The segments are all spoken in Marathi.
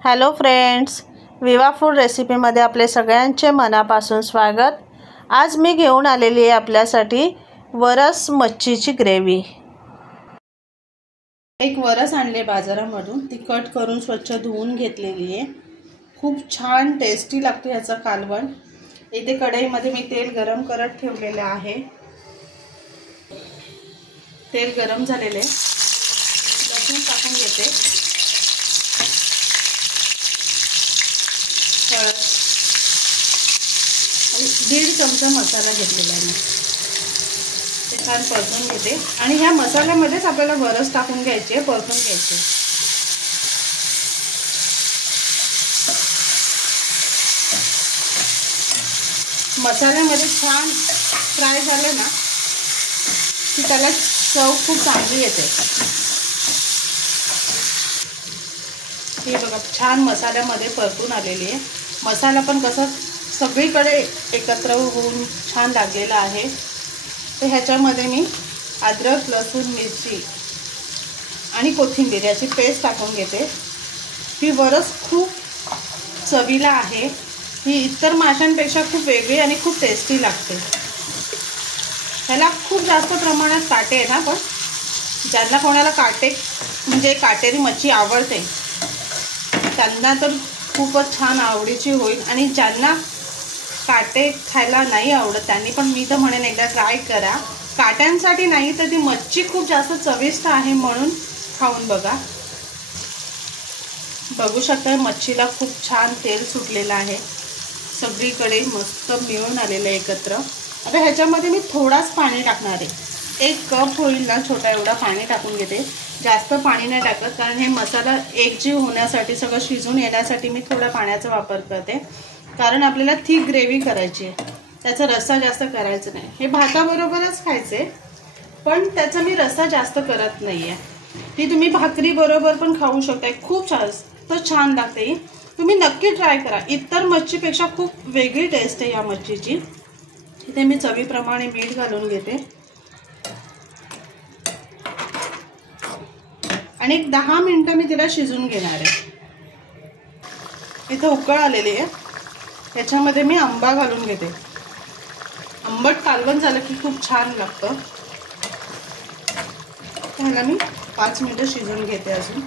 हॅलो फ्रेंड्स, विवा फूड रेसिपीमध्ये आपले सगळ्यांचे मनापासून स्वागत। आज मी घेऊन आलेली आहे आपल्यासाठी वरस मच्छीची ग्रेव्ही। एक वरस आणले बाजारामधून, ती कट करून स्वच्छ धुवून घेतलेली आहे। खूप छान टेस्टी लागते याचा कालवण। इथे कढईमध्ये मी तेल गरम करत ठेवलेले आहे। तेल गरम झालेले, लसूण टाकून घेते। आणि 1.5 चमचा मसाला घेतलेला आहे। ते छान परतून घेते आणि ह्या मसाल्यामध्येच आपल्याला वरस टाकून घ्यायचे, परतून घ्यायचे। मसाल्यामध्ये छान फ्राय झाले ना की त्याला चव खूप चांगली येते। हे बघा, छान मसाल्यामध्ये परतून आलेली आहे। मसाला पण कसा सगळीकडे एकत्र होऊन छान लागलेला आहे। तर ह्याच्यामध्ये मी अद्रक, लसूण, मिरची आणि कोथिंबीर याची पेस्ट टाकून घेते। ही वरस खूप चवीला आहे। ही इतर माशांपेक्षा खूप वेगळी आणि खूप टेस्टी लागते। ह्याला खूप जास्त प्रमाणात काटे आहे ना, पण ज्यांना कोणाला काटे म्हणजे काटेरी मच्छी आवडते त्यांना तर खूपच छान आवडीची होईल। आणि ज्यांना काटे खायला नाही आवडत त्यांनी पण मी तर म्हणेन एकदा ट्राय करा। काट्यांसाठी नाही तर ती मच्छी खूप जास्त चविष्ट आहे म्हणून खाऊन बघा। बघू शकता मच्छीला खूप छान तेल सुटलेलं आहे, सगळीकडे मस्त मिळून आलेलं आहे एकत्र। आता ह्याच्यामध्ये मी थोडाच पाणी टाकणार आहे। 1 कप होईल ना छोटा एवढा पाणी टाकून घेते। जास्त पाणी नाही टाकत, कारण हे मसाला एकजीव होण्यासाठी, सगळं शिजून येण्यासाठी मी थोडा पाण्याचा वापर करते। कारण आपल्याला थिक ग्रेव्ही करायची आहे, त्याचा रस्सा जास्त करायचा नाही। हे भाताबरोबरच खायचे, पण त्याचा मी रस्सा जास्त करत नाही आहे। ती तुम्ही भाकरी बरोबर पण खाऊ शकता, खूप छान लागते। तुम्ही नक्की ट्राय करा। इतर मच्छीपेक्षा खूप वेगळी टेस्ट आहे या मच्छीची। इथे मी चवीप्रमाणे मीठ घालून घेते आणि 10 मिनिटं मी तिला शिजून घेणार आहे। इथे उकळ आलेली आहे, त्याच्यामध्ये मी आंबा घालून घेते। आंबट कालवण झालं की खूप छान लागतं। त्याला मी 5 मिनिटं शिजून घेते अजून।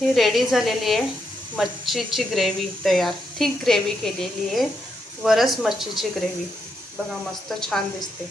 ही रेडी झालेली आहे मच्छीची ग्रेव्ही तयार। थिक ग्रेव्ही केलेली आहे, वरस मच्छीची ग्रेव्ही बघा, मस्त छान दिसते।